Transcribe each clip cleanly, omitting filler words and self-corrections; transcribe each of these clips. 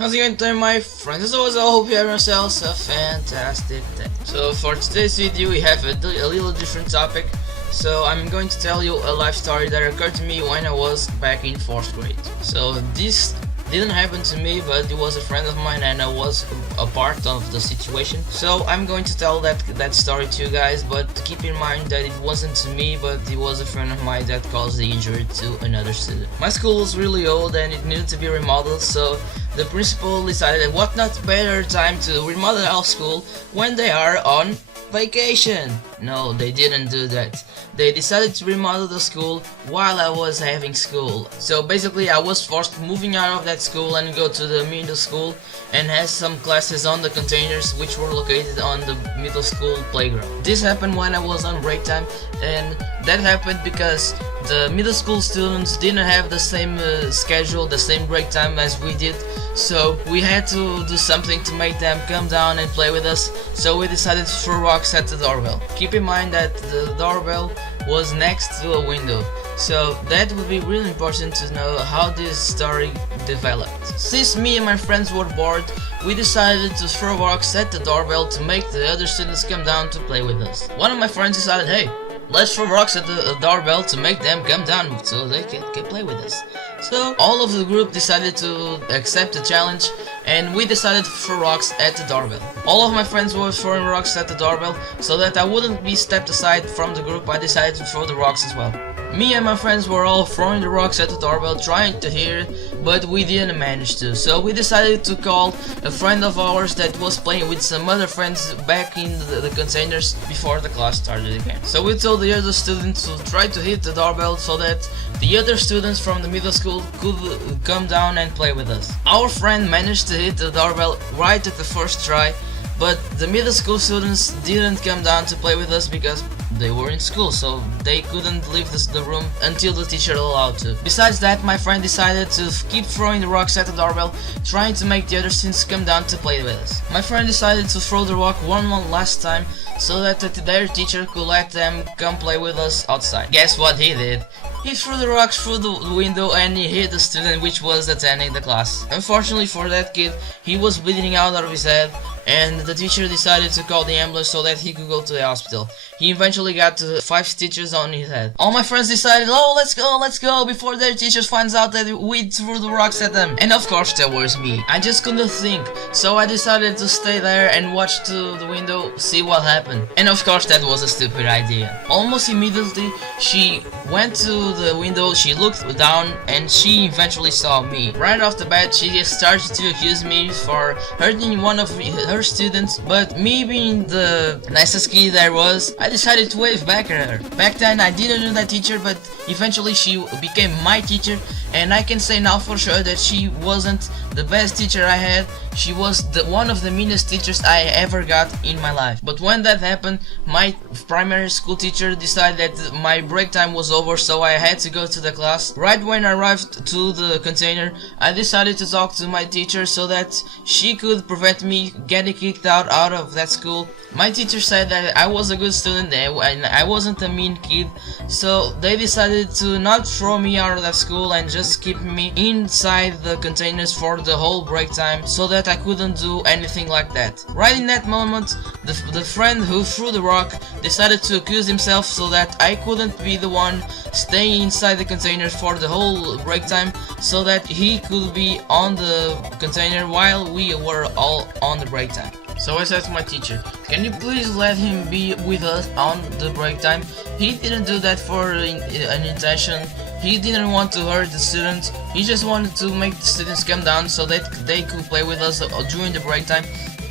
How's it going today, my friends? As always, I hope you have yourselves a fantastic day. So for today's video we have a little different topic. So I'm going to tell you a life story that occurred to me when I was back in 4th grade. So this didn't happen to me, but it was a friend of mine and I was a part of the situation. So I'm going to tell that story to you guys, but keep in mind that it wasn't to me, but it was a friend of mine that caused the injury to another student. My school was really old and it needed to be remodeled, so the principal decided that what not better time to remodel our school when they are on vacation. No, they didn't do that. They decided to remodel the school while I was having school. So basically I was forced moving out of that school and go to the middle school and had some classes on the containers which were located on the middle school playground. This happened when I was on break time, and that happened because the middle school students didn't have the same schedule, the same break time as we did. So we had to do something to make them come down and play with us. So we decided to throw rocks at the doorbell. Keep in mind that the doorbell was next to a window, so that would be really important to know how this story developed. Since me and my friends were bored, we decided to throw rocks at the doorbell to make the other students come down to play with us. One of my friends decided, hey, let's throw rocks at the doorbell to make them come down so they can play with us. So all of the group decided to accept the challenge, and we decided to throw rocks at the doorbell. All of my friends were throwing rocks at the doorbell, so that I wouldn't be stepped aside from the group. I decided to throw the rocks as well. Me and my friends were all throwing the rocks at the doorbell, trying to hear it, but we didn't manage to. So we decided to call a friend of ours that was playing with some other friends back in the containers before the class started again. So we told the other students to try to hit the doorbell so that the other students from the middle school could come down and play with us. Our friend managed to hit the doorbell right at the first try, but the middle school students didn't come down to play with us because they were in school, so they couldn't leave the room until the teacher allowed to. Besides that, my friend decided to keep throwing the rocks at the doorbell, trying to make the other students come down to play with us. My friend decided to throw the rock one last time so that their teacher could let them come play with us outside. Guess what he did? He threw the rocks through the window and he hit the student which was attending the class. Unfortunately for that kid, he was bleeding out of his head, and the teacher decided to call the ambulance so that he could go to the hospital. He eventually got 5 stitches on his head. All my friends decided, oh, let's go, before their teachers finds out that we threw the rocks at them. And of course there was me. I just couldn't think, so I decided to stay there and watch to the window, see what happened. And of course that was a stupid idea. Almost immediately she went to the window, she looked down, and she eventually saw me. Right off the bat she started to accuse me for hurting one of her students, but me being the nicest kid there was, I decided to wave back at her. Back then I didn't know that teacher, but eventually she became my teacher, and I can say now for sure that she wasn't the best teacher I had. She was one of the meanest teachers I ever got in my life. But when that happened, my primary school teacher decided that my break time was over, so I had to go to the class. Right when I arrived to the container, I decided to talk to my teacher so that she could prevent me getting kicked out of that school. My teacher said that I was a good student and I wasn't a mean kid, so they decided to not throw me out of that school and just keep me inside the containers for the whole break time so that I couldn't do anything like that. Right in that moment, the friend who threw the rock decided to accuse himself so that I couldn't be the one staying inside the container for the whole break time, so that he could be on the container while we were all on the break time. So I said to my teacher, can you please let him be with us on the break time? He didn't do that for an intention. He didn't want to hurt the students. He just wanted to make the students come down so that they could play with us during the break time.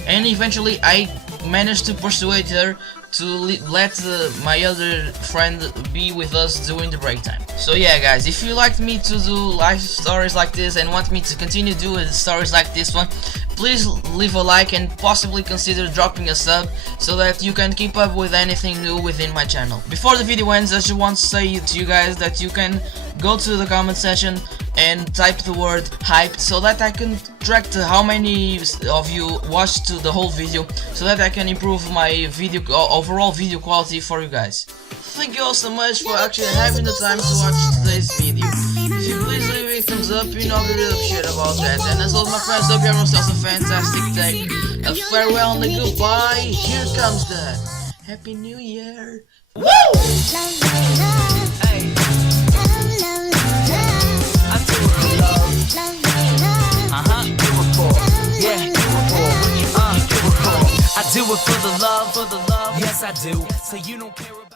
And eventually I managed to persuade her to let my other friend be with us during the break time. So yeah guys, if you liked me to do life stories like this and want me to continue doing stories like this one, please leave a like and possibly consider dropping a sub so that you can keep up with anything new within my channel. Before the video ends, I just want to say to you guys that you can go to the comment section and type the word hyped so that I can track how many of you watched the whole video, so that I can improve my overall video quality for you guys. Thank you all so much for actually having the time to watch today's video. If you please leave a thumbs Cause hope you know the real shit about that. And as always, my friends, hope you have yourselves a fantastic day. A farewell and a goodbye. Here comes the Happy New Year. Woo! Hey. I do it for love. Yeah. I do it for the love, yes I do. So you don't care about